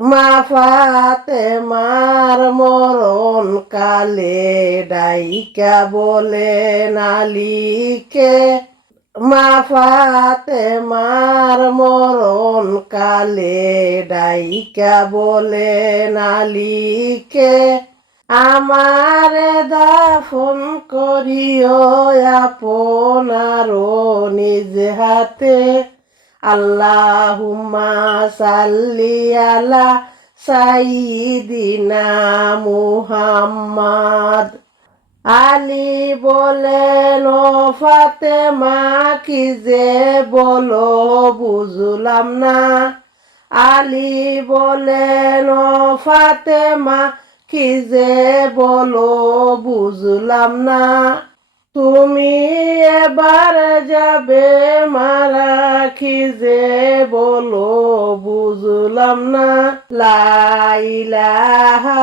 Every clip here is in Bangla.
মা ফাতেমার মরণ কালে ডাইকা বলেন আলীকে, মা ফাতেমার মরণ কালে ডাইকা বলেন আলীকে, আমার দাফন করিও আপনারও নিজ হাতে। আল্লাহুম্মা সাল্লি আলা সাইয়্যিদিনা মুহাম্মাদ। আলী বলেন, ও ফাতেমা কি যে বলো বুঝলাম না। আলী বলেন, ও ফাতেমা কি যে বলো বুঝলাম না। তুমি এবার যাবে মারা, কি যে বলো বুঝলাম না। লা ইলাহা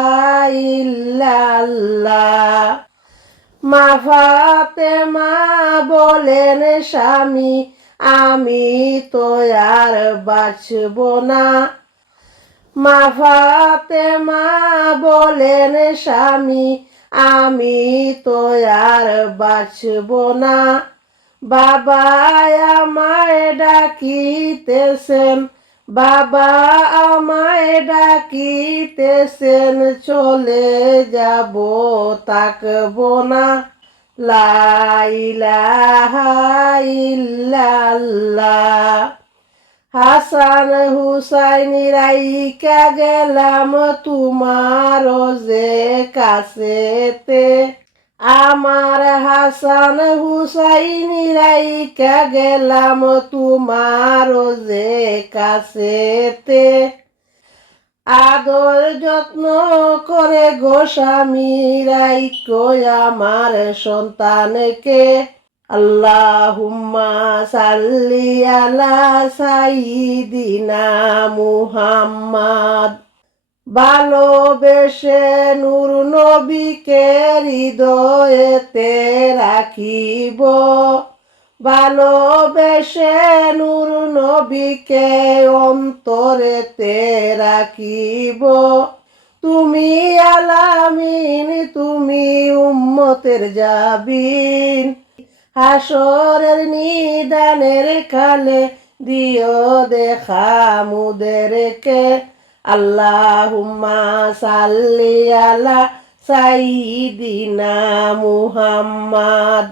ইল্লাল্লাহ। মা ফাতেমা বলেন, স্বামী আমি তো আর বাঁচব না। মা ফাতেমা বলেন, স্বামী আমি তো আর বাঁচব না। বাবা আমায় ডাকিতেছেন, বাবা আমায় ডাকিতেছেন, চলে যাব তাকব না। লা ইলাহা ইল্লাল্লাহ। হাসান হুসাইন রাইকা গেলাম তোমার যে কাছেতে, আমার হাসান হুসাইন রাইকা গেলাম তোমার যে কাছেতে। আদর যত্ন করে গো স্বামী রাইকো আমার সন্তানকে। আল্লাহুম্মা সাল্লি আলা সাইয়্যিদিনা মুহাম্মাদ। ভালোবেসে নূর নবীকে হৃদয়েতে রাখিব, ভালোবেসে নূর নবীকে অন্তরেতে রাখিব। তুমি আলামিন, তুমি উম্মতের জাবিন, হাসরের নিদানের কালে দিও দেখা মুদেরকে। আল্লাহুম্মা সাল্লি আলা সাইয়্যিদিনা মুহাম্মাদ।